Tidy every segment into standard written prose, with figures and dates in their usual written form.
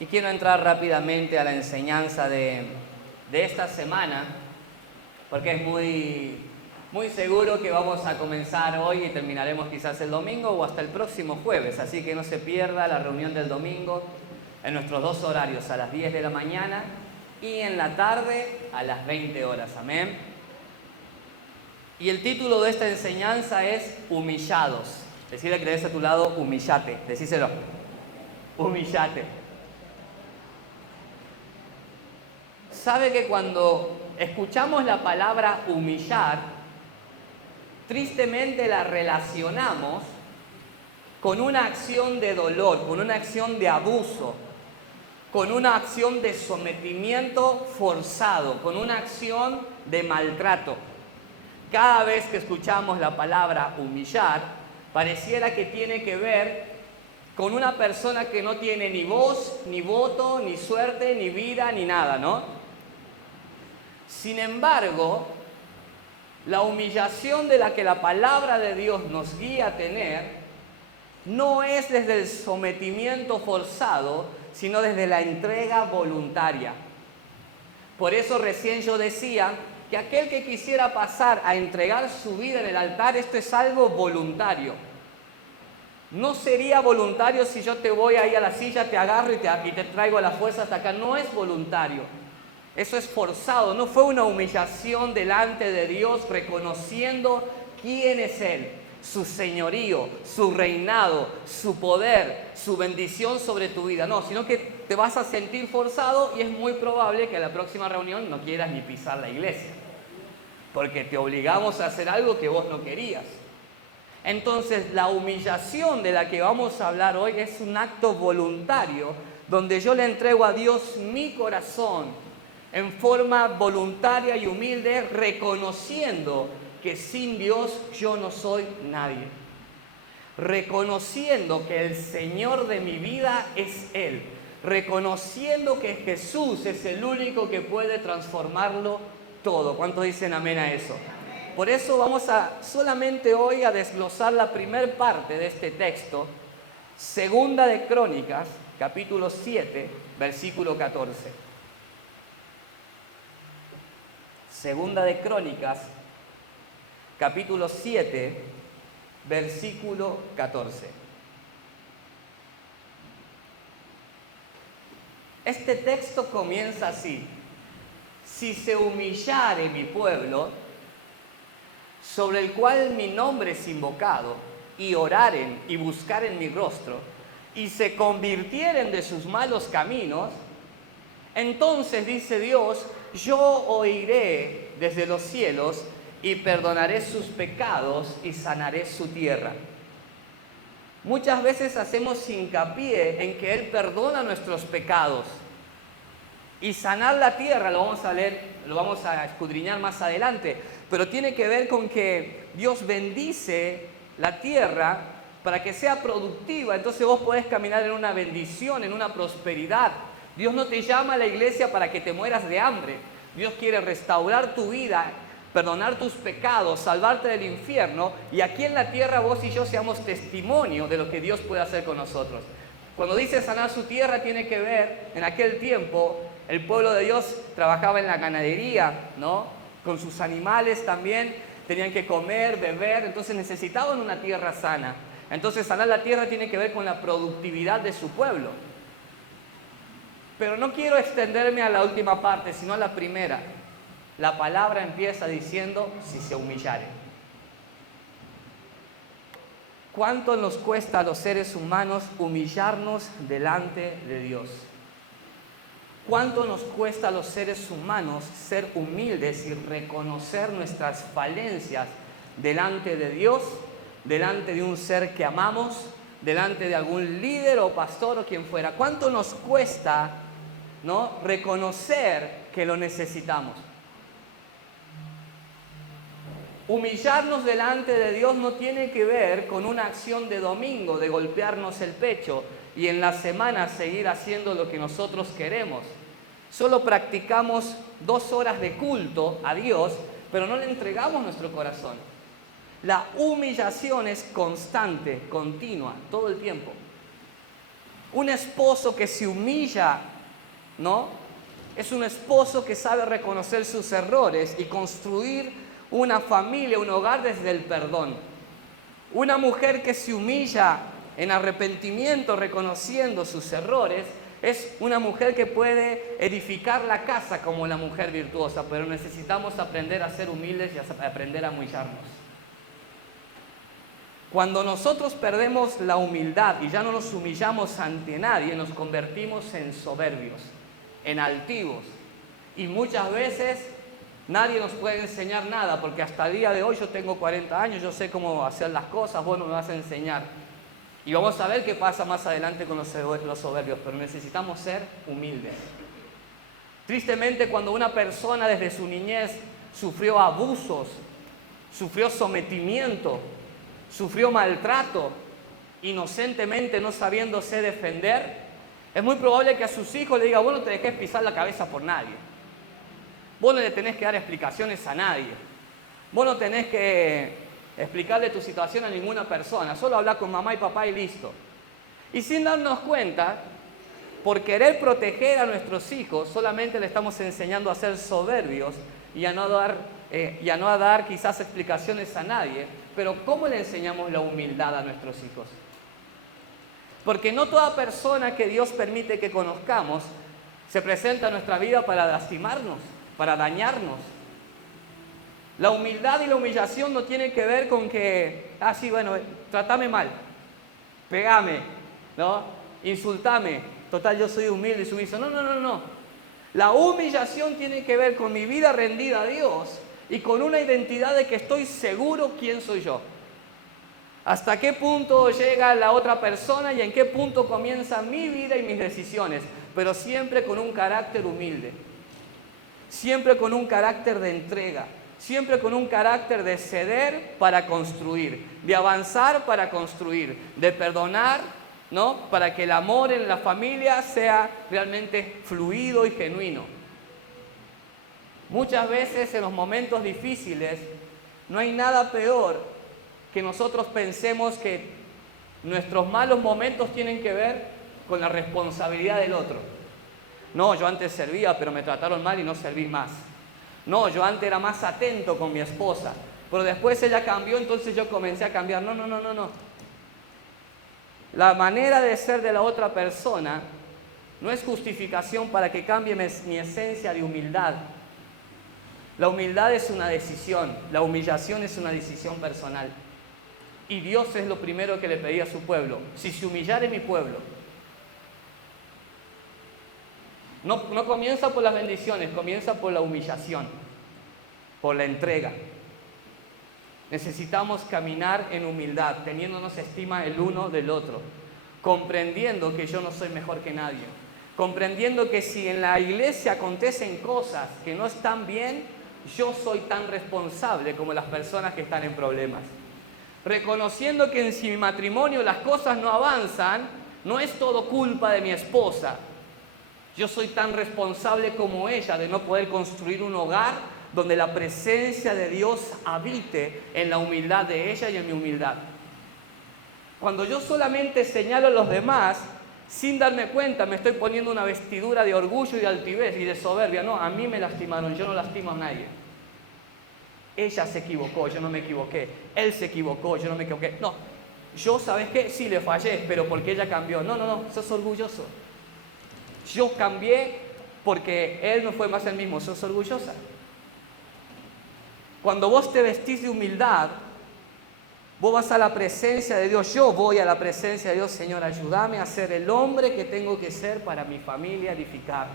Y quiero entrar rápidamente a la enseñanza de esta semana, porque es muy seguro que vamos a comenzar hoy y terminaremos quizás el domingo o hasta el próximo jueves. Así que no se pierda la reunión del domingo en nuestros dos horarios, a las 10 de la mañana y en la tarde a las 20 horas. Amén. Y el título de esta enseñanza es Humillados. Decirle que tenés a tu lado, humillate. Decíselo. Humillate. Sabe que cuando escuchamos la palabra humillar, tristemente la relacionamos con una acción de dolor, con una acción de abuso, con una acción de sometimiento forzado, con una acción de maltrato. Cada vez que escuchamos la palabra humillar, pareciera que tiene que ver con una persona que no tiene ni voz, ni voto, ni suerte, ni vida, ni nada, ¿no? Sin embargo, la humillación de la que la palabra de Dios nos guía a tener no es desde el sometimiento forzado, sino desde la entrega voluntaria. Por eso recién yo decía que aquel que quisiera pasar a entregar su vida en el altar, esto es algo voluntario. No sería voluntario si yo te voy ahí a la silla, te agarro y te traigo a la fuerza hasta acá. No es voluntario. Eso es forzado. No fue una humillación delante de Dios reconociendo quién es Él, su señorío, su reinado, su poder, su bendición sobre tu vida. No, sino que te vas a sentir forzado y es muy probable que a la próxima reunión no quieras ni pisar la iglesia, porque te obligamos a hacer algo que vos no querías. Entonces, la humillación de la que vamos a hablar hoy es un acto voluntario donde yo le entrego a Dios mi corazón en forma voluntaria y humilde, reconociendo que sin Dios yo no soy nadie. Reconociendo que el Señor de mi vida es Él. Reconociendo que Jesús es el único que puede transformarlo todo. ¿Cuántos dicen amén a eso? Por eso vamos solamente hoy a desglosar la primer parte de este texto, Segunda de Crónicas, capítulo 7, versículo 14. Segunda de Crónicas, capítulo 7, versículo 14. Este texto comienza así: si se humillare mi pueblo, sobre el cual mi nombre es invocado, y oraren y buscaren mi rostro, y se convirtieren de sus malos caminos, entonces, dice Dios, yo oiré desde los cielos y perdonaré sus pecados y sanaré su tierra. Muchas veces hacemos hincapié en que Él perdona nuestros pecados. Y sanar la tierra, lo vamos a leer, lo vamos a escudriñar más adelante, pero tiene que ver con que Dios bendice la tierra para que sea productiva. Entonces vos podés caminar en una bendición, en una prosperidad. Dios no te llama a la iglesia para que te mueras de hambre. Dios quiere restaurar tu vida, perdonar tus pecados, salvarte del infierno, y aquí en la tierra vos y yo seamos testimonio de lo que Dios puede hacer con nosotros. Cuando dice sanar su tierra, tiene que ver, en aquel tiempo, el pueblo de Dios trabajaba en la ganadería, ¿no? Con sus animales también, tenían que comer, beber, entonces necesitaban una tierra sana. Entonces sanar la tierra tiene que ver con la productividad de su pueblo. Pero no quiero extenderme a la última parte, sino a la primera. La palabra empieza diciendo, si se humillare. ¿Cuánto nos cuesta a los seres humanos humillarnos delante de Dios? ¿Cuánto nos cuesta a los seres humanos ser humildes y reconocer nuestras falencias delante de Dios, delante de un ser que amamos, delante de algún líder o pastor o quien fuera? ¿Cuánto nos cuesta, ¿no?, reconocer que lo necesitamos? Humillarnos delante de Dios no tiene que ver con una acción de domingo, de golpearnos el pecho y en la semana seguir haciendo lo que nosotros queremos. Solo practicamos 2 horas de culto a Dios, pero no le entregamos nuestro corazón. La humillación es constante, continua, todo el tiempo. Un esposo que se humilla, ¿no? Es un esposo que sabe reconocer sus errores y construir una familia, un hogar desde el perdón. Una mujer que se humilla en arrepentimiento, reconociendo sus errores, es una mujer que puede edificar la casa como la mujer virtuosa, pero necesitamos aprender a ser humildes y aprender a humillarnos. Cuando nosotros perdemos la humildad y ya no nos humillamos ante nadie, nos convertimos en soberbios, en altivos. Y muchas veces nadie nos puede enseñar nada, porque hasta el día de hoy yo tengo 40 años, yo sé cómo hacer las cosas, vos no me vas a enseñar. Y vamos a ver qué pasa más adelante con los soberbios, pero necesitamos ser humildes. Tristemente, cuando una persona desde su niñez sufrió abusos, sufrió sometimiento, sufrió maltrato, inocentemente no sabiéndose defender, es muy probable que a sus hijos le diga: vos no te dejes pisar la cabeza por nadie. Vos no le tenés que dar explicaciones a nadie. Vos no tenés que explicarle tu situación a ninguna persona. Solo hablar con mamá y papá y listo. Y sin darnos cuenta, por querer proteger a nuestros hijos, solamente le estamos enseñando a ser soberbios y a no dar quizás explicaciones a nadie. Pero ¿cómo le enseñamos la humildad a nuestros hijos? Porque no toda persona que Dios permite que conozcamos se presenta a nuestra vida para lastimarnos, para dañarnos. La humildad y la humillación no tienen que ver con que, sí, bueno, tratame mal, pegame, ¿no? Insultame, total yo soy humilde y sumiso. No. La humillación tiene que ver con mi vida rendida a Dios y con una identidad de que estoy seguro quién soy yo. Hasta qué punto llega la otra persona y en qué punto comienza mi vida y mis decisiones, pero siempre con un carácter humilde, siempre con un carácter de entrega, siempre con un carácter de ceder para construir, de avanzar para construir, de perdonar, ¿no? Para que el amor en la familia sea realmente fluido y genuino. Muchas veces en los momentos difíciles no hay nada peor que nosotros pensemos que nuestros malos momentos tienen que ver con la responsabilidad del otro. No, yo antes servía, pero me trataron mal y no serví más. No, yo antes era más atento con mi esposa, pero después ella cambió, entonces yo comencé a cambiar. No. La manera de ser de la otra persona no es justificación para que cambie mi esencia de humildad. La humildad es una decisión, la humillación es una decisión personal. Y Dios es lo primero que le pedía a su pueblo: si se humillare mi pueblo. No comienza por las bendiciones, comienza por la humillación, por la entrega. Necesitamos caminar en humildad, teniéndonos estima el uno del otro, comprendiendo que yo no soy mejor que nadie, comprendiendo que si en la iglesia acontecen cosas que no están bien, yo soy tan responsable como las personas que están en problemas. Reconociendo que en mi matrimonio las cosas no avanzan, no es todo culpa de mi esposa. Yo soy tan responsable como ella de no poder construir un hogar donde la presencia de Dios habite en la humildad de ella y en mi humildad. Cuando yo solamente señalo a los demás, sin darme cuenta, me estoy poniendo una vestidura de orgullo y de altivez y de soberbia. No, a mí me lastimaron, yo no lastimo a nadie. Ella se equivocó, yo no me equivoqué. Él se equivocó, yo no me equivoqué. No, yo, ¿sabes qué? Sí, le fallé, pero porque ella cambió. No, sos orgulloso. Yo cambié porque él no fue más el mismo, sos orgullosa. Cuando vos te vestís de humildad, vos vas a la presencia de Dios. Yo voy a la presencia de Dios: Señor, ayúdame a ser el hombre que tengo que ser para mi familia edificar.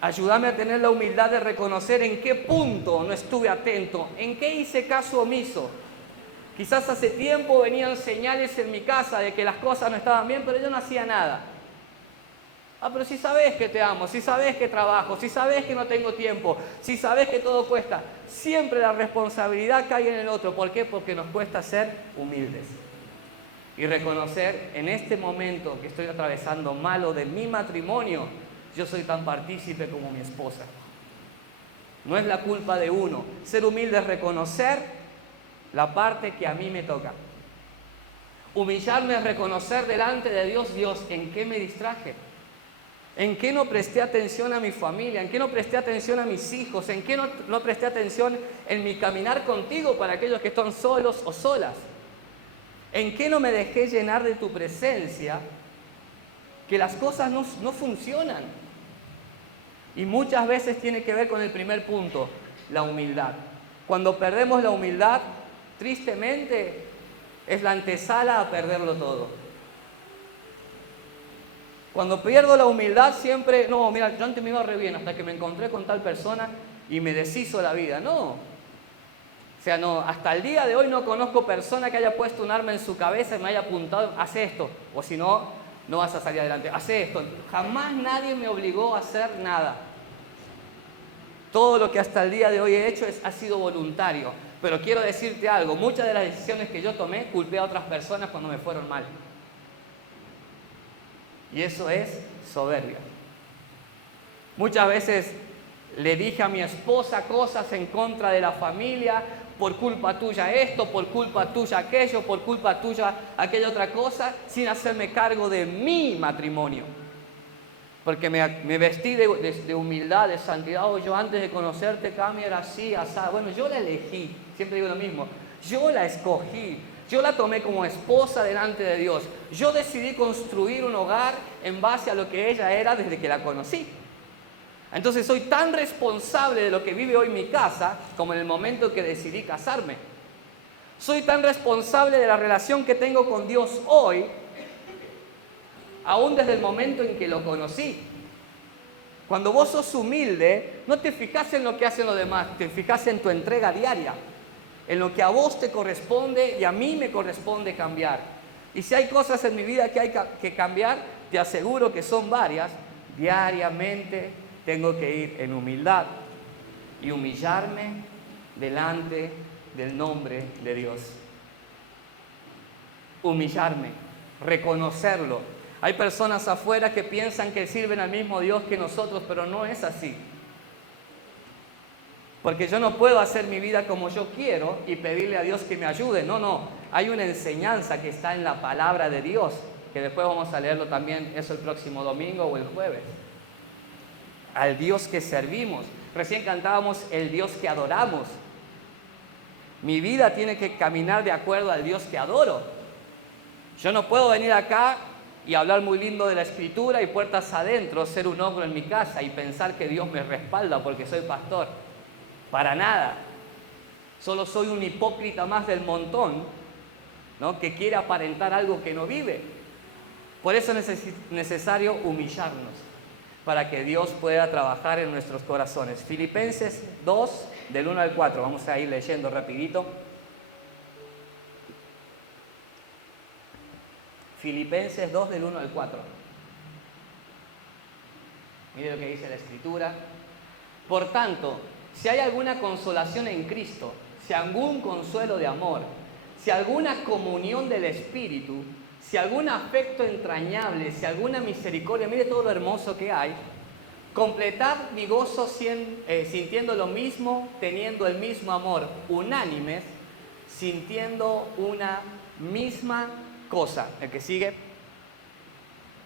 Ayúdame a tener la humildad de reconocer en qué punto no estuve atento, en qué hice caso omiso. Quizás hace tiempo venían señales en mi casa de que las cosas no estaban bien, pero yo no hacía nada. Pero si sabes que te amo, si sabes que trabajo, si sabes que no tengo tiempo, si sabes que todo cuesta, siempre la responsabilidad cae en el otro. ¿Por qué? Porque nos cuesta ser humildes y reconocer: en este momento que estoy atravesando malo de mi matrimonio, yo soy tan partícipe como mi esposa. No es la culpa de uno. Ser humilde es reconocer la parte que a mí me toca. Humillarme es reconocer delante de Dios, Dios, ¿en qué me distraje? ¿En qué no presté atención a mi familia? ¿En qué no presté atención a mis hijos? ¿En qué no presté atención en mi caminar contigo para aquellos que están solos o solas? ¿En qué no me dejé llenar de tu presencia? Que las cosas no funcionan. Y muchas veces tiene que ver con el primer punto, la humildad. Cuando perdemos la humildad, tristemente, es la antesala a perderlo todo. Cuando pierdo la humildad siempre, no, mira, yo antes me iba re bien hasta que me encontré con tal persona y me deshizo la vida. No. O sea, no, hasta el día de hoy no conozco persona que haya puesto un arma en su cabeza y me haya apuntado, hace esto, o si no, no vas a salir adelante, hace esto. Jamás nadie me obligó a hacer nada. Todo lo que hasta el día de hoy he hecho ha sido voluntario. Pero quiero decirte algo, muchas de las decisiones que yo tomé, culpé a otras personas cuando me fueron mal. Y eso es soberbia. Muchas veces le dije a mi esposa cosas en contra de la familia, por culpa tuya esto, por culpa tuya aquello, por culpa tuya aquella otra cosa, sin hacerme cargo de mi matrimonio. Porque me vestí de humildad, de santidad. Oh, yo antes de conocerte, Cami, era así, asá. Bueno, yo la elegí, siempre digo lo mismo. Yo la escogí. Yo la tomé como esposa delante de Dios. Yo decidí construir un hogar en base a lo que ella era desde que la conocí. Entonces soy tan responsable de lo que vive hoy mi casa como en el momento que decidí casarme. Soy tan responsable de la relación que tengo con Dios hoy, aún desde el momento en que lo conocí. Cuando vos sos humilde, no te fijas en lo que hacen los demás, te fijas en tu entrega diaria. En lo que a vos te corresponde y a mí me corresponde cambiar. Y si hay cosas en mi vida que hay que cambiar, te aseguro que son varias. Diariamente tengo que ir en humildad y humillarme delante del nombre de Dios. Humillarme, reconocerlo. Hay personas afuera que piensan que sirven al mismo Dios que nosotros, pero no es así. Porque yo no puedo hacer mi vida como yo quiero y pedirle a Dios que me ayude. No. Hay una enseñanza que está en la palabra de Dios, que después vamos a leerlo también, eso el próximo domingo o el jueves. Al Dios que servimos. Recién cantábamos el Dios que adoramos. Mi vida tiene que caminar de acuerdo al Dios que adoro. Yo no puedo venir acá y hablar muy lindo de la Escritura y puertas adentro, ser un ogro en mi casa y pensar que Dios me respalda porque soy pastor. Para nada. Solo soy un hipócrita más del montón, ¿no?, que quiere aparentar algo que no vive. Por eso es necesario humillarnos, para que Dios pueda trabajar en nuestros corazones. Filipenses 2, del 1 al 4. Vamos a ir leyendo rapidito. Filipenses 2, del 1 al 4. Mire lo que dice la Escritura. Por tanto, si hay alguna consolación en Cristo, si algún consuelo de amor, si alguna comunión del Espíritu, si algún afecto entrañable, si alguna misericordia, mire todo lo hermoso que hay, completad mi gozo sintiendo lo mismo, teniendo el mismo amor, unánimes, sintiendo una misma cosa. El que sigue.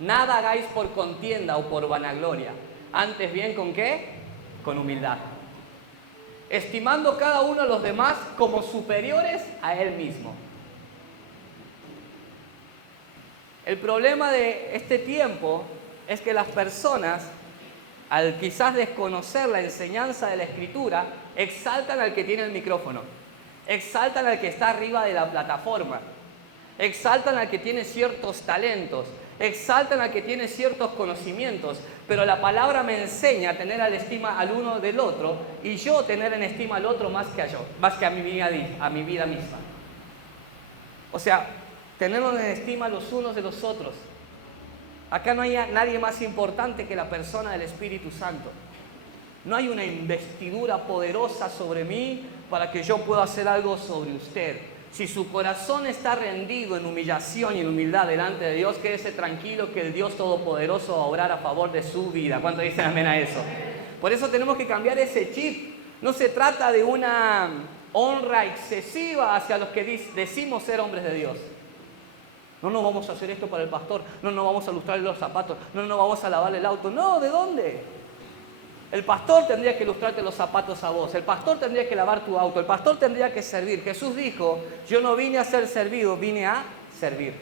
Nada hagáis por contienda o por vanagloria, antes bien, ¿con qué? Con humildad. Estimando cada uno a los demás como superiores a él mismo. El problema de este tiempo es que las personas, al quizás desconocer la enseñanza de la Escritura, exaltan al que tiene el micrófono, exaltan al que está arriba de la plataforma, exaltan al que tiene ciertos talentos, exaltan al que tiene ciertos conocimientos, pero la palabra me enseña a tener en estima al uno del otro y yo tener en estima al otro más que a mi vida misma. O sea, tenernos en estima los unos de los otros. Acá no hay nadie más importante que la persona del Espíritu Santo. No hay una investidura poderosa sobre mí para que yo pueda hacer algo sobre usted. Si su corazón está rendido en humillación y en humildad delante de Dios, quédese tranquilo que el Dios Todopoderoso va a obrar a favor de su vida. ¿Cuántos dicen amén a eso? Por eso tenemos que cambiar ese chip. No se trata de una honra excesiva hacia los que decimos ser hombres de Dios. No, no vamos a hacer esto para el pastor. No, no vamos a lustrarle los zapatos. No, no vamos a lavarle el auto. No, ¿de dónde? El pastor tendría que lustrarte los zapatos a vos. El pastor tendría que lavar tu auto. El pastor tendría que servir. Jesús dijo, yo no vine a ser servido, vine a servir.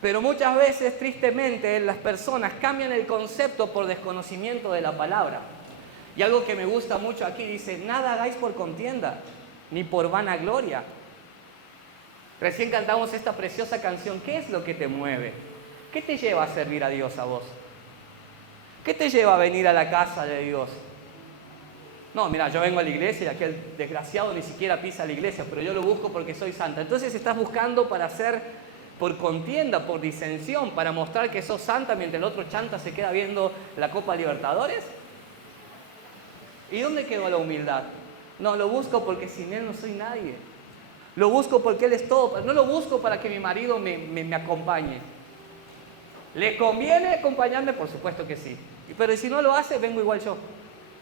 Pero muchas veces, tristemente, las personas cambian el concepto por desconocimiento de la palabra. Y algo que me gusta mucho aquí dice, nada hagáis por contienda, ni por vanagloria. Recién cantamos esta preciosa canción. ¿Qué es lo que te mueve? ¿Qué te lleva a servir a Dios a vos? ¿Qué te lleva a venir a la casa de Dios? No, mira, yo vengo a la iglesia y aquel desgraciado ni siquiera pisa la iglesia, pero yo lo busco porque soy santa. Entonces estás buscando para hacer por contienda, por disensión, para mostrar que sos santa mientras el otro chanta se queda viendo la Copa Libertadores. ¿Y dónde quedó la humildad? No, lo busco porque sin Él no soy nadie. Lo busco porque Él es todo. No lo busco para que mi marido me acompañe. ¿Le conviene acompañarme? Por supuesto que sí. Pero si no lo hace, vengo igual yo.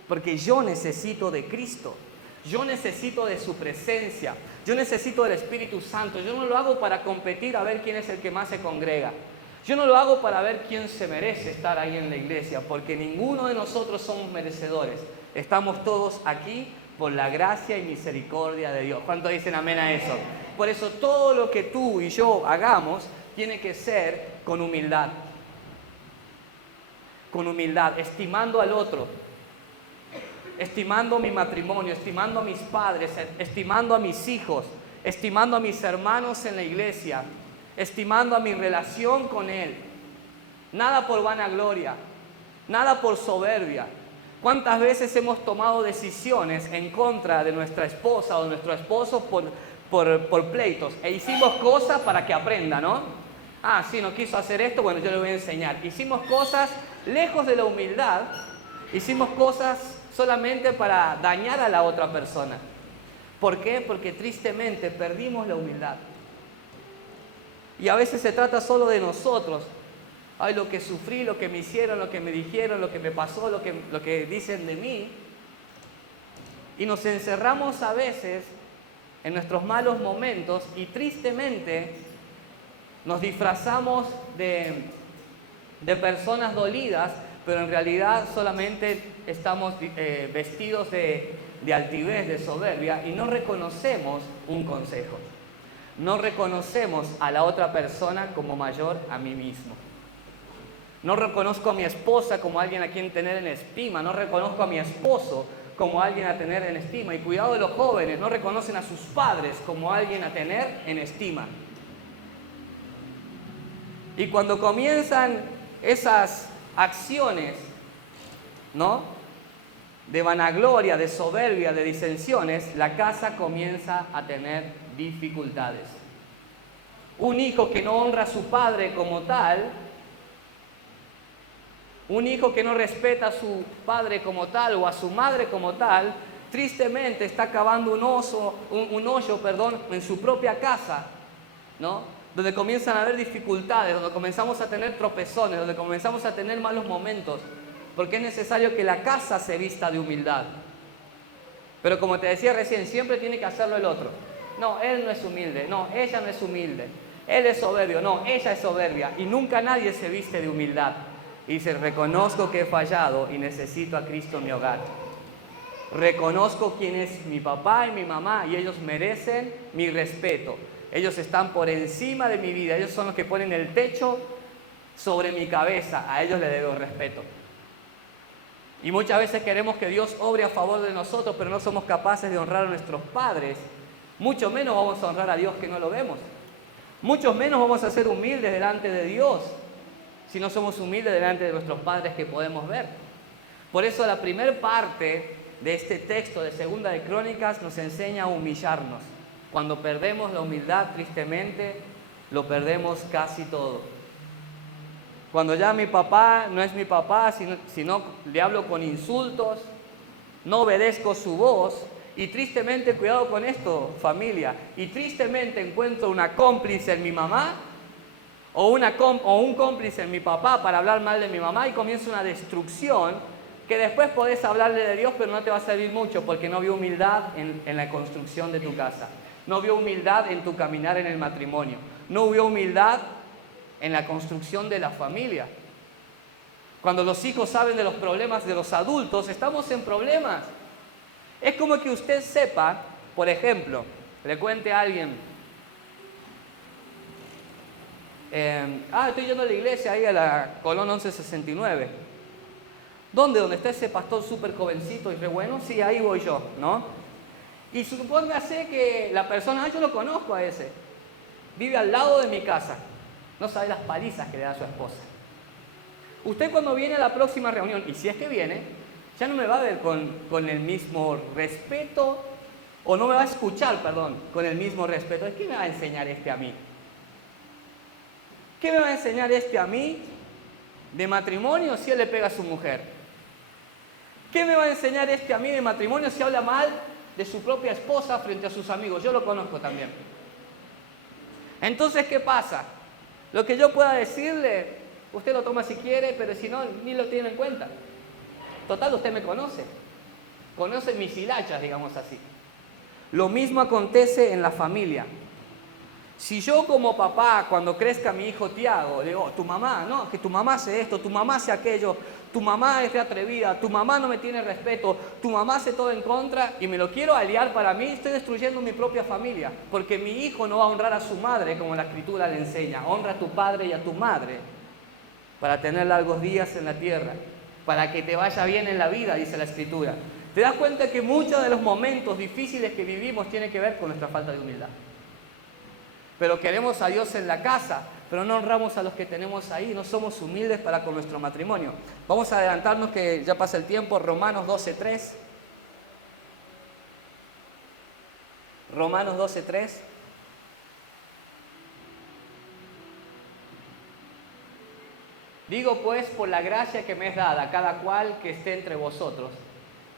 Porque yo necesito de Cristo. Yo necesito de su presencia. Yo necesito del Espíritu Santo. Yo no lo hago para competir a ver quién es el que más se congrega. Yo no lo hago para ver quién se merece estar ahí en la iglesia. Porque ninguno de nosotros somos merecedores. Estamos todos aquí por la gracia y misericordia de Dios. ¿Cuántos dicen amén a eso? Por eso todo lo que tú y yo hagamos tiene que ser con humildad. Con humildad, estimando al otro, estimando mi matrimonio, estimando a mis padres, estimando a mis hijos, estimando a mis hermanos en la iglesia, estimando a mi relación con Él. Nada por vanagloria, nada por soberbia. ¿Cuántas veces hemos tomado decisiones en contra de nuestra esposa o de nuestro esposo por pleitos? E hicimos cosas para que aprenda, ¿no? Ah, sí, no quiso hacer esto, bueno, yo le voy a enseñar. Hicimos cosas lejos de la humildad, hicimos cosas solamente para dañar a la otra persona. ¿Por qué? Porque tristemente perdimos la humildad. Y a veces se trata solo de nosotros. Ay, lo que sufrí, lo que me hicieron, lo que me dijeron, lo que me pasó, lo que dicen de mí. Y nos encerramos a veces en nuestros malos momentos y tristemente nos disfrazamos de personas dolidas, pero en realidad solamente estamos vestidos de altivez, de soberbia, y no reconocemos un consejo. No reconocemos a la otra persona como mayor a mí mismo. No reconozco a mi esposa como alguien a quien tener en estima. No reconozco a mi esposo como alguien a tener en estima. Y cuidado de los jóvenes, no reconocen a sus padres como alguien a tener en estima. Y cuando comienzan esas acciones, ¿no?, de vanagloria, de soberbia, de disensiones, la casa comienza a tener dificultades. Un hijo que no honra a su padre como tal, un hijo que no respeta a su padre como tal o a su madre como tal, tristemente está cavando un hoyo en su propia casa, ¿no?, donde comienzan a haber dificultades, donde comenzamos a tener tropezones, donde comenzamos a tener malos momentos, porque es necesario que la casa se vista de humildad. Pero como te decía recién, siempre tiene que hacerlo el otro. No, él no es humilde, no, ella no es humilde, él es soberbio, no, ella es soberbia, y nunca nadie se viste de humildad. Y dice, reconozco que he fallado y necesito a Cristo en mi hogar. Reconozco quién es mi papá y mi mamá y ellos merecen mi respeto. Ellos están por encima de mi vida, ellos son los que ponen el techo sobre mi cabeza, a ellos les debo respeto. Y muchas veces queremos que Dios obre a favor de nosotros, pero no somos capaces de honrar a nuestros padres. Mucho menos vamos a honrar a Dios que no lo vemos. Mucho menos vamos a ser humildes delante de Dios si no somos humildes delante de nuestros padres que podemos ver. Por eso la primera parte de este texto de Segunda de Crónicas nos enseña a humillarnos. Cuando perdemos la humildad, tristemente, lo perdemos casi todo. Cuando ya mi papá no es mi papá, sino le hablo con insultos, no obedezco su voz, y tristemente, cuidado con esto, familia, y tristemente encuentro una cómplice en mi mamá, o un cómplice en mi papá para hablar mal de mi mamá, y comienza una destrucción que después podés hablarle de Dios, pero no te va a servir mucho porque no vio humildad en la construcción de tu casa. No vio humildad en tu caminar en el matrimonio. No vio humildad en la construcción de la familia. Cuando los hijos saben de los problemas de los adultos, estamos en problemas. Es como que usted sepa, por ejemplo, le cuente a alguien, estoy yendo a la iglesia ahí a la Colón 1169. ¿Dónde? ¿Dónde está ese pastor súper jovencito y re bueno? Sí, ahí voy yo, ¿no? Y supóngase que la persona, yo lo conozco a ese, vive al lado de mi casa. No sabe las palizas que le da a su esposa. Usted cuando viene a la próxima reunión, y si es que viene, ya no me va a ver con el mismo respeto, o no me va a escuchar, perdón, con el mismo respeto. ¿Qué me va a enseñar este a mí? ¿Qué me va a enseñar este a mí de matrimonio si él le pega a su mujer? ¿Qué me va a enseñar este a mí de matrimonio si habla mal de su propia esposa frente a sus amigos? Yo lo conozco también. Entonces, ¿qué pasa? Lo que yo pueda decirle, usted lo toma si quiere, pero si no, ni lo tiene en cuenta. Total, usted me conoce. Conoce mis hilachas, digamos así. Lo mismo acontece en la familia. Si yo como papá, cuando crezca mi hijo Tiago, le digo, tu mamá, no, que tu mamá hace esto, tu mamá hace aquello, tu mamá es de atrevida, tu mamá no me tiene respeto, tu mamá hace todo en contra y me lo quiero aliar para mí, estoy destruyendo mi propia familia, porque mi hijo no va a honrar a su madre como la Escritura le enseña. Honra a tu padre y a tu madre para tener largos días en la tierra, para que te vaya bien en la vida, dice la Escritura. ¿Te das cuenta que muchos de los momentos difíciles que vivimos tienen que ver con nuestra falta de humildad? Pero queremos a Dios en la casa, pero no honramos a los que tenemos ahí, no somos humildes para con nuestro matrimonio. Vamos a adelantarnos que ya pasa el tiempo. Romanos 12:3. Romanos 12:3. Digo pues, por la gracia que me es dada a cada cual que esté entre vosotros,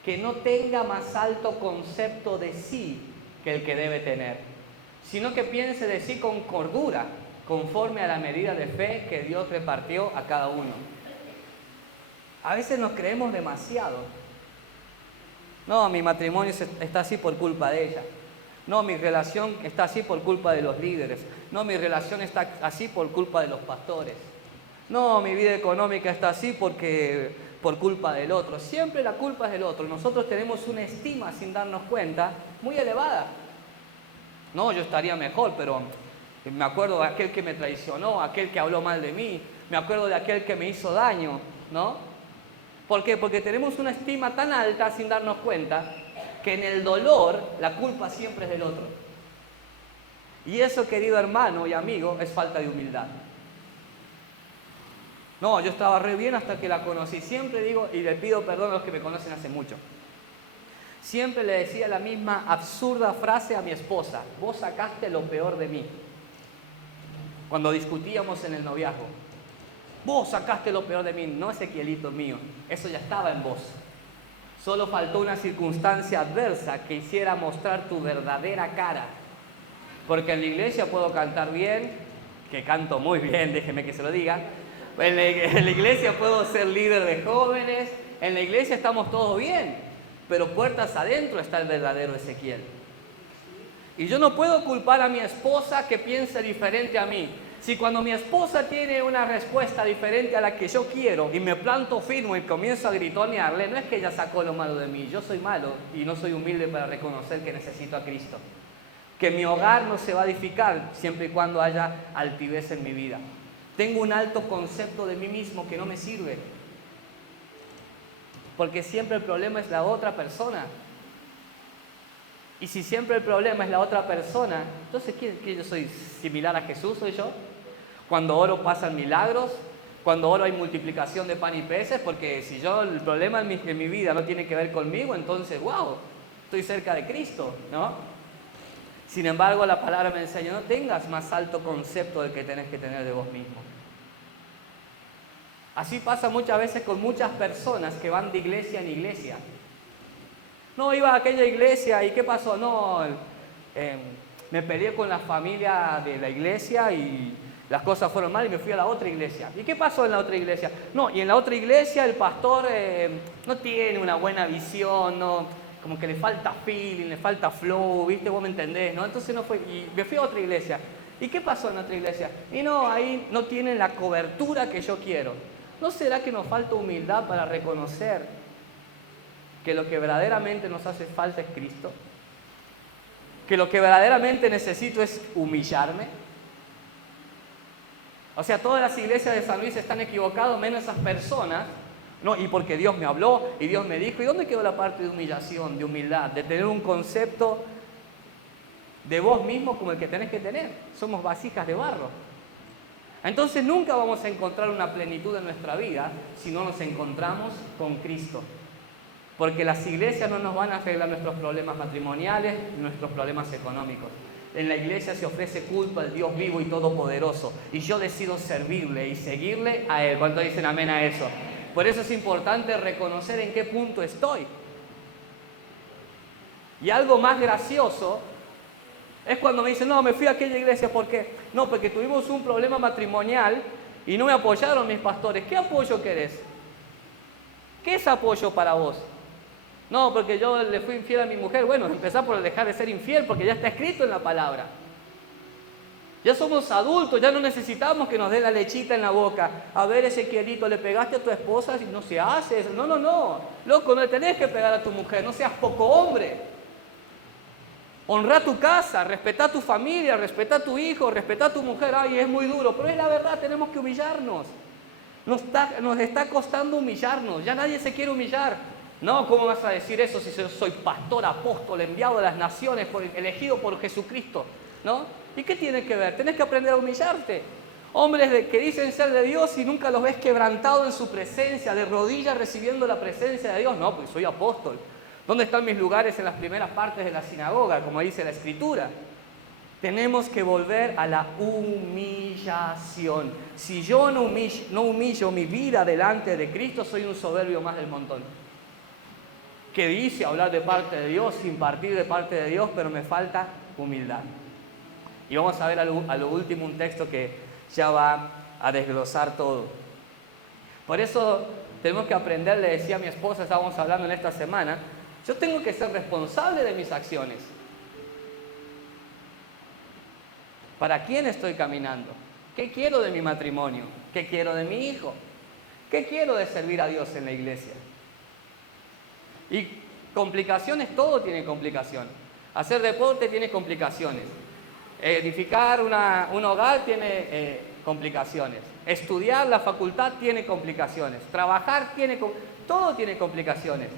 que no tenga más alto concepto de sí que el que debe tener, sino que piense de sí con cordura, conforme a la medida de fe que Dios repartió a cada uno. A veces nos creemos demasiado. No, mi matrimonio está así por culpa de ella. No, mi relación está así por culpa de los líderes. No, mi relación está así por culpa de los pastores. No, mi vida económica está así por culpa del otro. Siempre la culpa es del otro. Nosotros tenemos una estima, sin darnos cuenta, muy elevada. No, yo estaría mejor, pero me acuerdo de aquel que me traicionó, aquel que habló mal de mí, me acuerdo de aquel que me hizo daño, ¿no? ¿Por qué? Porque tenemos una estima tan alta sin darnos cuenta que en el dolor la culpa siempre es del otro. Y eso, querido hermano y amigo, es falta de humildad. No, yo estaba re bien hasta que la conocí. Siempre digo, y le pido perdón a los que me conocen hace mucho, siempre le decía la misma absurda frase a mi esposa: vos sacaste lo peor de mí. Cuando discutíamos en el noviazgo, vos sacaste lo peor de mí. No, Ezequielito mío, eso ya estaba en vos. Solo faltó una circunstancia adversa que hiciera mostrar tu verdadera cara. Porque en la iglesia puedo cantar bien, que canto muy bien, déjeme que se lo diga. En la iglesia puedo ser líder de jóvenes, en la iglesia estamos todos bien, pero puertas adentro está el verdadero Ezequiel. Y yo no puedo culpar a mi esposa que piense diferente a mí. Si cuando mi esposa tiene una respuesta diferente a la que yo quiero y me planto firme y comienzo a gritonearle, no es que ella sacó lo malo de mí, yo soy malo y no soy humilde para reconocer que necesito a Cristo. Que mi hogar no se va a edificar siempre y cuando haya altivez en mi vida. Tengo un alto concepto de mí mismo que no me sirve. Porque siempre el problema es la otra persona. Y si siempre el problema es la otra persona, entonces ¿qué yo soy similar a Jesús? ¿Soy yo? Cuando oro pasan milagros, cuando oro hay multiplicación de pan y peces, porque si yo el problema en mi vida no tiene que ver conmigo, entonces, wow, estoy cerca de Cristo, ¿no? Sin embargo, la palabra me enseña: no tengas más alto concepto del que tenés que tener de vos mismo. Así pasa muchas veces con muchas personas que van de iglesia en iglesia. No, iba a aquella iglesia y ¿qué pasó? No, me peleé con la familia de la iglesia y las cosas fueron mal y me fui a la otra iglesia. ¿Y qué pasó en la otra iglesia? No, y en la otra iglesia el pastor no tiene una buena visión, no, como que le falta feeling, le falta flow, ¿viste? Vos me entendés, ¿no? Entonces no fue, y me fui a otra iglesia. ¿Y qué pasó en otra iglesia? Y no, ahí no tienen la cobertura que yo quiero. ¿No será que nos falta humildad para reconocer que lo que verdaderamente nos hace falta es Cristo? ¿Que lo que verdaderamente necesito es humillarme? O sea, todas las iglesias de San Luis están equivocadas, menos esas personas. No, y porque Dios me habló y Dios me dijo. ¿Y dónde quedó la parte de humillación, de humildad, de tener un concepto de vos mismo como el que tenés que tener? Somos vasijas de barro. Entonces nunca vamos a encontrar una plenitud en nuestra vida si no nos encontramos con Cristo. Porque las iglesias no nos van a arreglar nuestros problemas matrimoniales, nuestros problemas económicos. En la iglesia se ofrece culto al Dios vivo y todopoderoso. Y yo decido servirle y seguirle a Él. ¿Cuántos dicen amén a eso? Por eso es importante reconocer en qué punto estoy. Y algo más gracioso es cuando me dicen, no, me fui a aquella iglesia, ¿por qué? No, porque tuvimos un problema matrimonial y no me apoyaron mis pastores. ¿Qué apoyo querés? ¿Qué es apoyo para vos? No, porque yo le fui infiel a mi mujer. Bueno, empezá por dejar de ser infiel, porque ya está escrito en la palabra. Ya somos adultos, ya no necesitamos que nos dé la lechita en la boca. A ver, Ezequielito, ¿le pegaste a tu esposa? No se hace eso. No, no, no. Loco, no le tenés que pegar a tu mujer, no seas poco hombre. Honra tu casa, respetá a tu familia, respetá a tu hijo, respetá a tu mujer. Ay, es muy duro, pero es la verdad, tenemos que humillarnos. Nos está costando humillarnos, ya nadie se quiere humillar. No, ¿cómo vas a decir eso si yo soy pastor, apóstol, enviado a las naciones, elegido por Jesucristo? ¿No? ¿Y qué tiene que ver? Tenés que aprender a humillarte. Hombres que dicen ser de Dios y nunca los ves quebrantados en su presencia, de rodillas recibiendo la presencia de Dios. No, porque soy apóstol. ¿Dónde están mis lugares en las primeras partes de la sinagoga, como dice la Escritura? Tenemos que volver a la humillación. Si yo no humillo mi vida delante de Cristo, soy un soberbio más del montón. Que dice hablar de parte de Dios, impartir de parte de Dios, pero me falta humildad. Y vamos a ver a lo último un texto que ya va a desglosar todo. Por eso tenemos que aprender, le decía a mi esposa, estábamos hablando en esta semana, yo tengo que ser responsable de mis acciones. ¿Para quién estoy caminando? ¿Qué quiero de mi matrimonio? ¿Qué quiero de mi hijo? ¿Qué quiero de servir a Dios en la iglesia? Y complicaciones, todo tiene complicaciones. Hacer deporte tiene complicaciones. Edificar un hogar tiene complicaciones. Estudiar la facultad tiene complicaciones. Trabajar todo tiene complicaciones.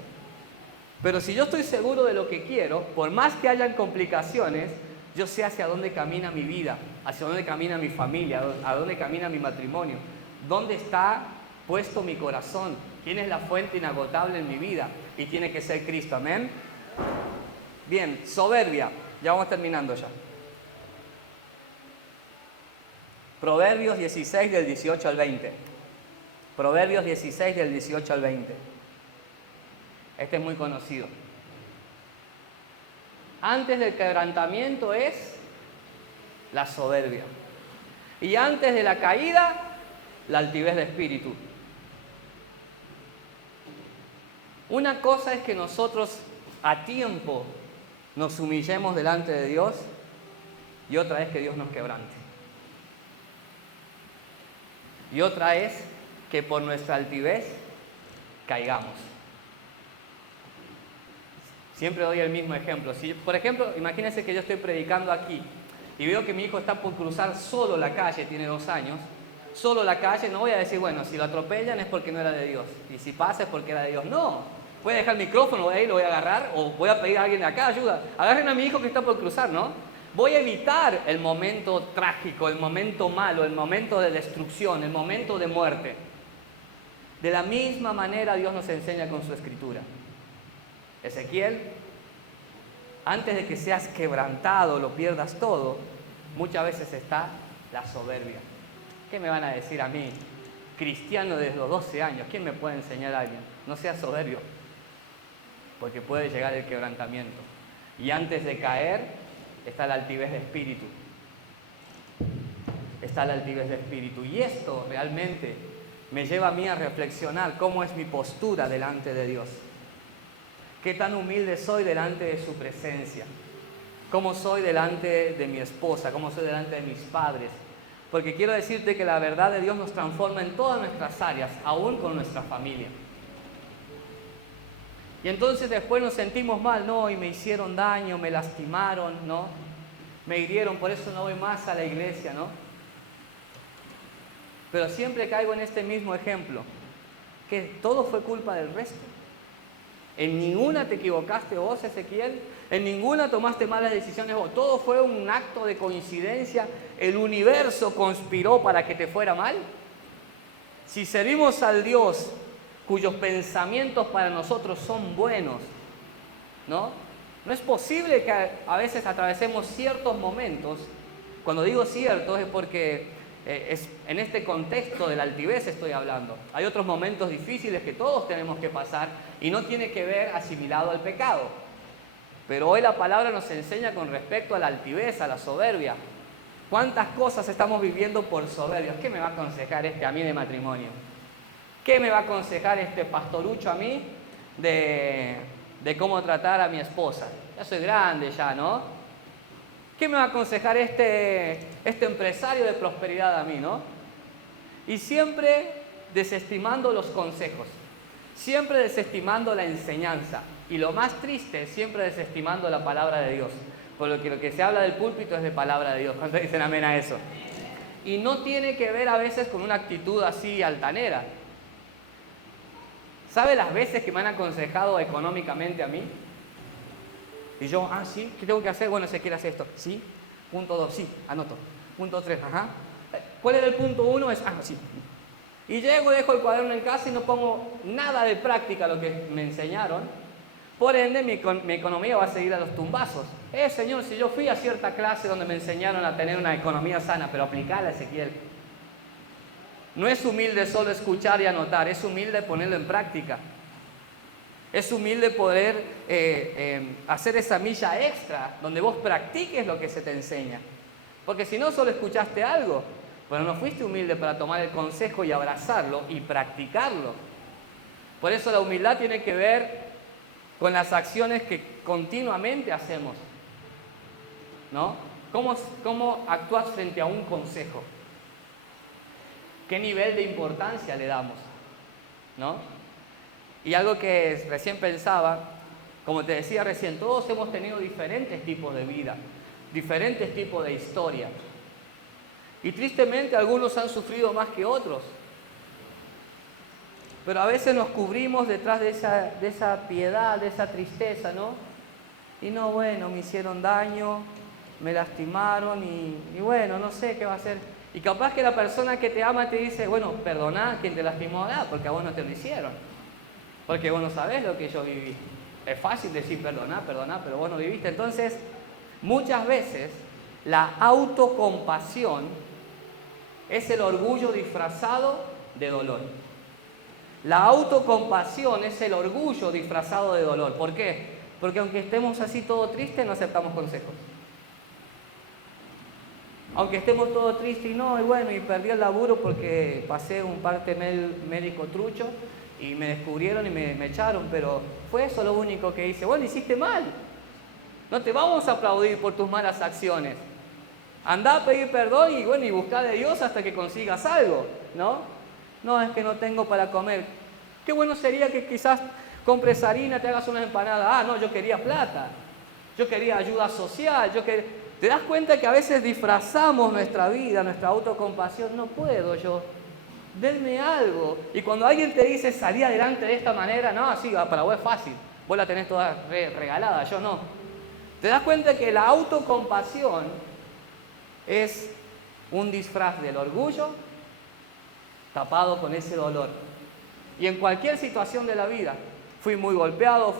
Pero si yo estoy seguro de lo que quiero, por más que hayan complicaciones, yo sé hacia dónde camina mi vida, hacia dónde camina mi familia, a dónde camina mi matrimonio, dónde está puesto mi corazón, quién es la fuente inagotable en mi vida, y tiene que ser Cristo, amén. Bien, soberbia, ya vamos terminando ya. Proverbios 16 del 18 al 20. Proverbios 16 del 18 al 20. Este es muy conocido. Antes del quebrantamiento es la soberbia. Y antes de la caída, la altivez de espíritu. Una cosa es que nosotros a tiempo nos humillemos delante de Dios y otra es que Dios nos quebrante. Y otra es que por nuestra altivez caigamos. Siempre doy el mismo ejemplo. Si, por ejemplo, imagínense que yo estoy predicando aquí y veo que mi hijo está por cruzar solo la calle, tiene 2 años, solo la calle, no voy a decir, bueno, si lo atropellan es porque no era de Dios, y si pasa es porque era de Dios. No, voy a dejar el micrófono, ahí lo voy a agarrar, o voy a pedir a alguien de acá, ayuda, agarren a mi hijo que está por cruzar, ¿no? Voy a evitar el momento trágico, el momento malo, el momento de destrucción, el momento de muerte. De la misma manera Dios nos enseña con su Escritura. Ezequiel, antes de que seas quebrantado, lo pierdas todo, muchas veces está la soberbia. ¿Qué me van a decir a mí, cristiano desde los 12 años? ¿Quién me puede enseñar a alguien? No seas soberbio, porque puede llegar el quebrantamiento. Y antes de caer, está la altivez de espíritu. Está la altivez de espíritu. Y esto realmente me lleva a mí a reflexionar cómo es mi postura delante de Dios. ¿Qué tan humilde soy delante de su presencia? ¿Cómo soy delante de mi esposa? ¿Cómo soy delante de mis padres? Porque quiero decirte que la verdad de Dios nos transforma en todas nuestras áreas, aún con nuestra familia. Y entonces después nos sentimos mal, ¿no? Y me hicieron daño, me lastimaron, ¿no? Me hirieron, por eso no voy más a la iglesia, ¿no? Pero siempre caigo en este mismo ejemplo, que todo fue culpa del resto. En ninguna te equivocaste vos, Ezequiel. En ninguna tomaste malas decisiones vos. Todo fue un acto de coincidencia. El universo conspiró para que te fuera mal. Si servimos al Dios cuyos pensamientos para nosotros son buenos, ¿no? No es posible que a veces atravesemos ciertos momentos. Cuando digo ciertos es porque en este contexto de la altivez estoy hablando. Hay otros momentos difíciles que todos tenemos que pasar y no tiene que ver asimilado al pecado. Pero hoy la palabra nos enseña con respecto a la altivez, a la soberbia. ¿Cuántas cosas estamos viviendo por soberbia? ¿Qué me va a aconsejar a mí de matrimonio? ¿Qué me va a aconsejar este pastorucho a mí de cómo tratar a mi esposa? Ya soy grande ya, ¿no? ¿Qué me va a aconsejar este empresario de prosperidad a mí, no? Y siempre desestimando los consejos, siempre desestimando la enseñanza. Y lo más triste, siempre desestimando la palabra de Dios. Por lo que se habla del púlpito es de palabra de Dios. ¿Cuántos dicen amén a eso? Y no tiene que ver a veces con una actitud así altanera. ¿Sabe las veces que me han aconsejado económicamente a mí? Y yo, sí, ¿qué tengo que hacer? Bueno, se quiere hacer esto. ¿Sí? Punto 2, sí, anoto. Punto 3, ajá. ¿Cuál era el punto 1? Sí. Y llego, dejo el cuaderno en casa y no pongo nada de práctica lo que me enseñaron. Por ende, mi economía va a seguir a los tumbazos. Señor, si yo fui a cierta clase donde me enseñaron a tener una economía sana, pero aplicarla, Ezequiel. No es humilde solo escuchar y anotar, es humilde ponerlo en práctica. Es humilde poder hacer esa milla extra donde vos practiques lo que se te enseña. Porque si no, solo escuchaste algo, pero no fuiste humilde para tomar el consejo y abrazarlo y practicarlo. Por eso la humildad tiene que ver con las acciones que continuamente hacemos, ¿no? ¿Cómo actúas frente a un consejo? ¿Qué nivel de importancia le damos? ¿No? Y algo que recién pensaba, como te decía recién, todos hemos tenido diferentes tipos de vida, diferentes tipos de historia. Y tristemente algunos han sufrido más que otros. Pero a veces nos cubrimos detrás de esa piedad, de esa tristeza, ¿no? Y no, bueno, me hicieron daño, me lastimaron y bueno, no sé qué va a hacer. Y capaz que la persona que te ama te dice, bueno, perdoná a quien te lastimó, porque a vos no te lo hicieron. Porque vos no sabés lo que yo viví. Es fácil decir perdoná, pero vos no viviste. Entonces, muchas veces la autocompasión es el orgullo disfrazado de dolor. La autocompasión es el orgullo disfrazado de dolor. ¿Por qué? Porque aunque estemos así todo tristes, no aceptamos consejos. Aunque estemos todo tristes y perdí el laburo porque pasé un parte médico trucho y me descubrieron y me echaron, pero fue eso lo único que hice. Bueno, hiciste mal. No te vamos a aplaudir por tus malas acciones. Andá a pedir perdón y buscá de Dios hasta que consigas algo, ¿no? No, es que no tengo para comer. Qué bueno sería que quizás compres harina, te hagas una empanada. No, yo quería plata. Yo quería ayuda social. ¿Te das cuenta que a veces disfrazamos nuestra vida, nuestra autocompasión? No puedo yo. Denme algo. Y cuando alguien te dice salí adelante de esta manera, no, así, para vos es fácil. Vos la tenés toda regalada, yo no. ¿Te das cuenta que la autocompasión es un disfraz del orgullo tapado con ese dolor? Y en cualquier situación de la vida, fui muy golpeado,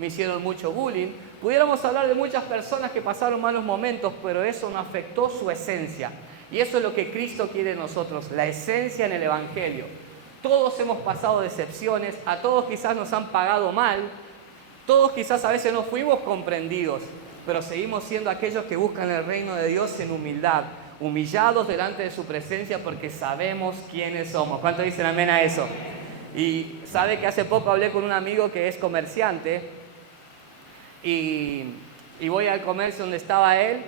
me hicieron mucho bullying. Pudiéramos hablar de muchas personas que pasaron malos momentos, pero eso no afectó su esencia. Y eso es lo que Cristo quiere de nosotros, la esencia en el Evangelio. Todos hemos pasado decepciones, a todos quizás nos han pagado mal, todos quizás a veces no fuimos comprendidos, pero seguimos siendo aquellos que buscan el reino de Dios en humildad, humillados delante de su presencia porque sabemos quiénes somos. ¿Cuántos dicen amén a eso? Y sabe que hace poco hablé con un amigo que es comerciante y voy al comercio donde estaba él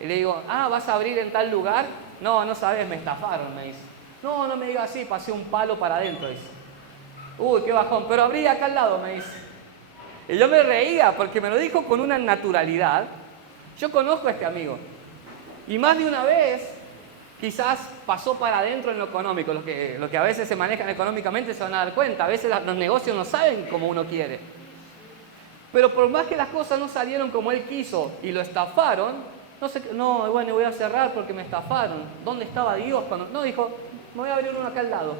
y le digo, ¿vas a abrir en tal lugar? No, no sabes, me estafaron, me dice. No, no me digas así, pasé un palo para adentro, dice. Uy, qué bajón, pero abrí acá al lado, me dice. Y yo me reía porque me lo dijo con una naturalidad. Yo conozco a este amigo y más de una vez quizás pasó para adentro en lo económico. Los que a veces se manejan económicamente se van a dar cuenta. A veces los negocios no salen como uno quiere. Pero por más que las cosas no salieron como él quiso y lo estafaron, bueno, voy a cerrar porque me estafaron. ¿Dónde estaba Dios? No, dijo, me voy a abrir uno acá al lado.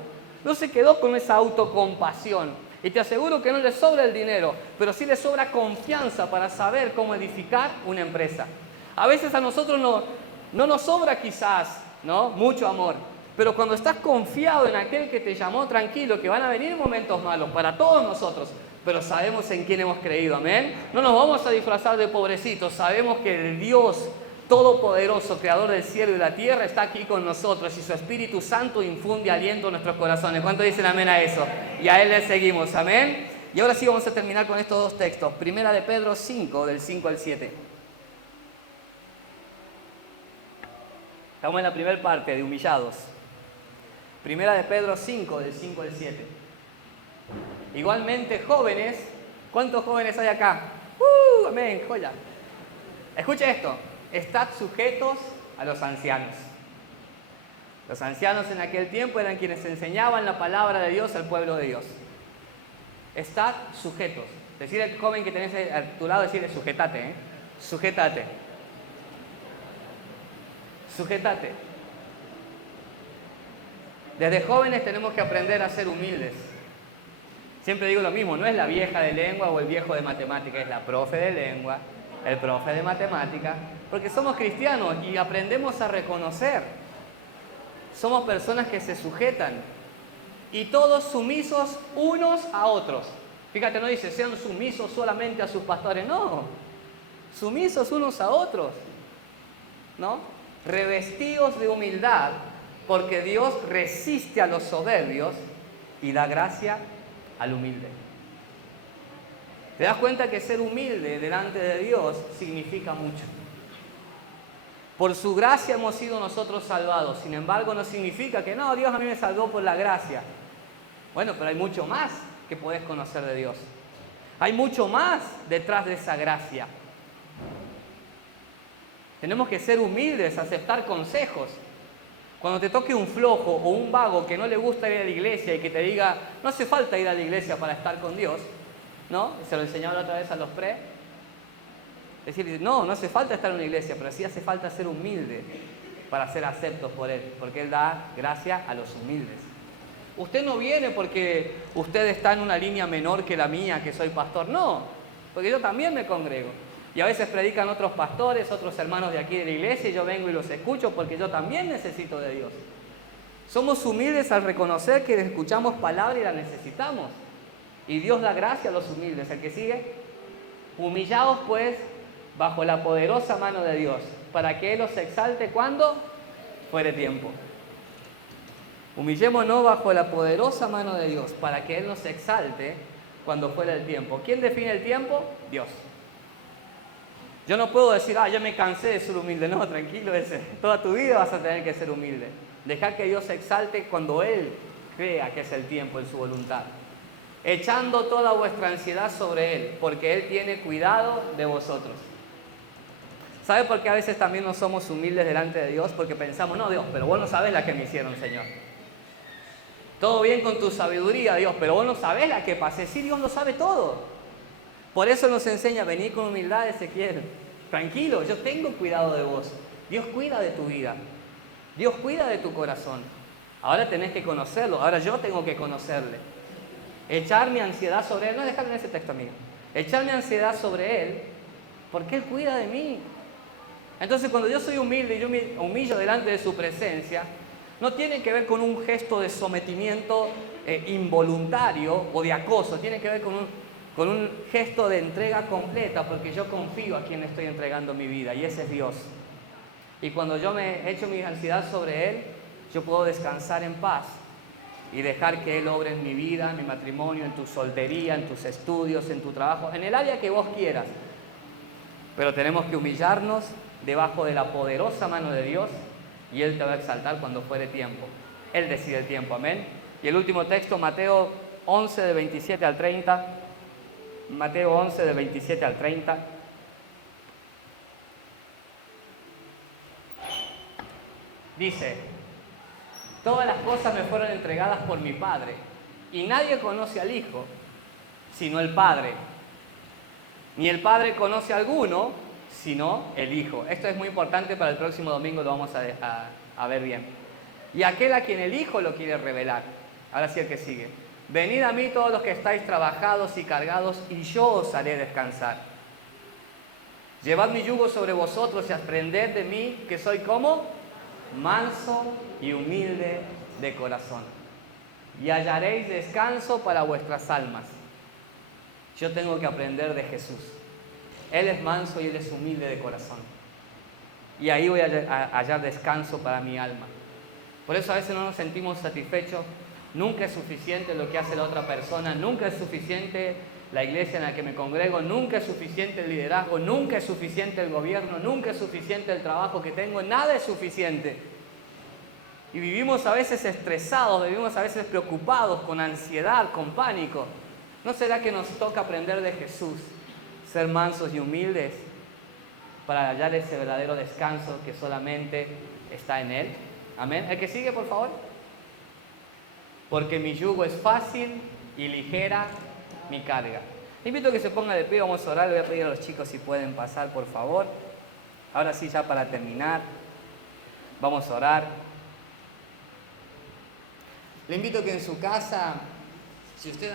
No se quedó con esa autocompasión. Y te aseguro que no le sobra el dinero, pero sí le sobra confianza para saber cómo edificar una empresa. A veces a nosotros no nos sobra quizás, ¿no?, mucho amor. Pero cuando estás confiado en aquel que te llamó, tranquilo, que van a venir momentos malos para todos nosotros, pero sabemos en quién hemos creído, amén. No nos vamos a disfrazar de pobrecitos, sabemos que el Dios Todopoderoso, Creador del cielo y la tierra, está aquí con nosotros y su Espíritu Santo infunde aliento en nuestros corazones. ¿Cuántos dicen amén a eso? Y a Él le seguimos, amén. Y ahora sí vamos a terminar con estos dos textos. Primera de Pedro 5, del 5 al 7. Estamos en la primera parte de humillados. Primera de Pedro 5, del 5 al 7. Igualmente, jóvenes, ¿cuántos jóvenes hay acá? Amén, joya. Escuche esto, estad sujetos a los ancianos. Los ancianos en aquel tiempo eran quienes enseñaban la palabra de Dios al pueblo de Dios. Estad sujetos. Decir al joven que tenés a tu lado, decirle sujetate, Sujetate. Sujetate. Desde jóvenes tenemos que aprender a ser humildes. Siempre digo lo mismo, no es la vieja de lengua o el viejo de matemática, es la profe de lengua, el profe de matemática, porque somos cristianos y aprendemos a reconocer. Somos personas que se sujetan y todos sumisos unos a otros. Fíjate, no dice sean sumisos solamente a sus pastores, no, sumisos unos a otros, ¿no? Revestidos de humildad, porque Dios resiste a los soberbios y da gracia al humilde. ¿Te das cuenta que ser humilde delante de Dios significa mucho? Por su gracia hemos sido nosotros salvados. Sin embargo, no significa que no, Dios a mí me salvó por la gracia. Bueno, pero hay mucho más que podés conocer de Dios. Hay mucho más detrás de esa gracia. Tenemos que ser humildes, aceptar consejos. Cuando te toque un flojo o un vago que no le gusta ir a la iglesia y que te diga, no hace falta ir a la iglesia para estar con Dios, ¿no? Se lo enseñaba la otra vez a los pre. Es decir, no hace falta estar en una iglesia, pero sí hace falta ser humilde para ser aceptos por Él, porque Él da gracia a los humildes. Usted no viene porque usted está en una línea menor que la mía, que soy pastor, no, porque yo también me congrego. Y a veces predican otros pastores, otros hermanos de aquí de la iglesia, y yo vengo y los escucho porque yo también necesito de Dios. Somos humildes al reconocer que escuchamos palabra y la necesitamos. Y Dios da gracia a los humildes. El que sigue, humillados pues bajo la poderosa mano de Dios, para que Él los exalte cuando fuere tiempo. Humillémonos bajo la poderosa mano de Dios, para que Él nos exalte cuando fuera el tiempo. ¿Quién define el tiempo? Dios. Yo no puedo decir, ya me cansé de ser humilde. No, tranquilo, toda tu vida vas a tener que ser humilde. Dejar que Dios se exalte cuando Él crea que es el tiempo en su voluntad. Echando toda vuestra ansiedad sobre Él, porque Él tiene cuidado de vosotros. ¿Sabe por qué a veces también no somos humildes delante de Dios? Porque pensamos, no, Dios, pero vos no sabés la que me hicieron, Señor. Todo bien con tu sabiduría, Dios, pero vos no sabés la que pasé. Sí, Dios lo sabe todo. Por eso nos enseña, venid con humildad, Ezequiel. Tranquilo, yo tengo cuidado de vos. Dios cuida de tu vida. Dios cuida de tu corazón. Ahora tenés que conocerlo. Ahora yo tengo que conocerle. Echar mi ansiedad sobre Él. No, dejarme en ese texto, amigo. Echar mi ansiedad sobre Él, porque Él cuida de mí. Entonces, cuando yo soy humilde y yo me humillo delante de su presencia, no tiene que ver con un gesto de sometimiento involuntario o de acoso. Tiene que ver con un gesto de entrega completa, porque yo confío a quien le estoy entregando mi vida, y ese es Dios. Y cuando yo me echo mi ansiedad sobre Él, yo puedo descansar en paz, y dejar que Él obre en mi vida, en mi matrimonio, en tu soltería, en tus estudios, en tu trabajo, en el área que vos quieras. Pero tenemos que humillarnos debajo de la poderosa mano de Dios y Él te va a exaltar cuando fuere tiempo. Él decide el tiempo, amén. Y el último texto, Mateo 11, de 27 al 30. Mateo 11, de 27 al 30. Dice: todas las cosas me fueron entregadas por mi Padre, y nadie conoce al Hijo, sino el Padre. Ni el Padre conoce a alguno, sino el Hijo. Esto es muy importante, para el próximo domingo lo vamos a ver bien. Y aquel a quien el Hijo lo quiere revelar. Ahora sí el que sigue. Venid a mí todos los que estáis trabajados y cargados, y yo os haré descansar. Llevad mi yugo sobre vosotros y aprended de mí, que soy como manso y humilde de corazón, y hallaréis descanso para vuestras almas. Yo tengo que aprender de Jesús. Él es manso y Él es humilde de corazón, y ahí voy a hallar descanso para mi alma. Por eso a veces no nos sentimos satisfechos. Nunca es suficiente lo que hace la otra persona, nunca es suficiente la iglesia en la que me congrego, nunca es suficiente el liderazgo, nunca es suficiente el gobierno, nunca es suficiente el trabajo que tengo, nada es suficiente. Y vivimos a veces estresados, vivimos a veces preocupados, con ansiedad, con pánico. ¿No será que nos toca aprender de Jesús, ser mansos y humildes, para hallar ese verdadero descanso que solamente está en Él? Amén. El que sigue, por favor. Porque mi yugo es fácil y ligera mi carga. Le invito a que se ponga de pie, vamos a orar. Le voy a pedir a los chicos si pueden pasar, por favor. Ahora sí, ya para terminar, vamos a orar. Le invito a que en su casa, si usted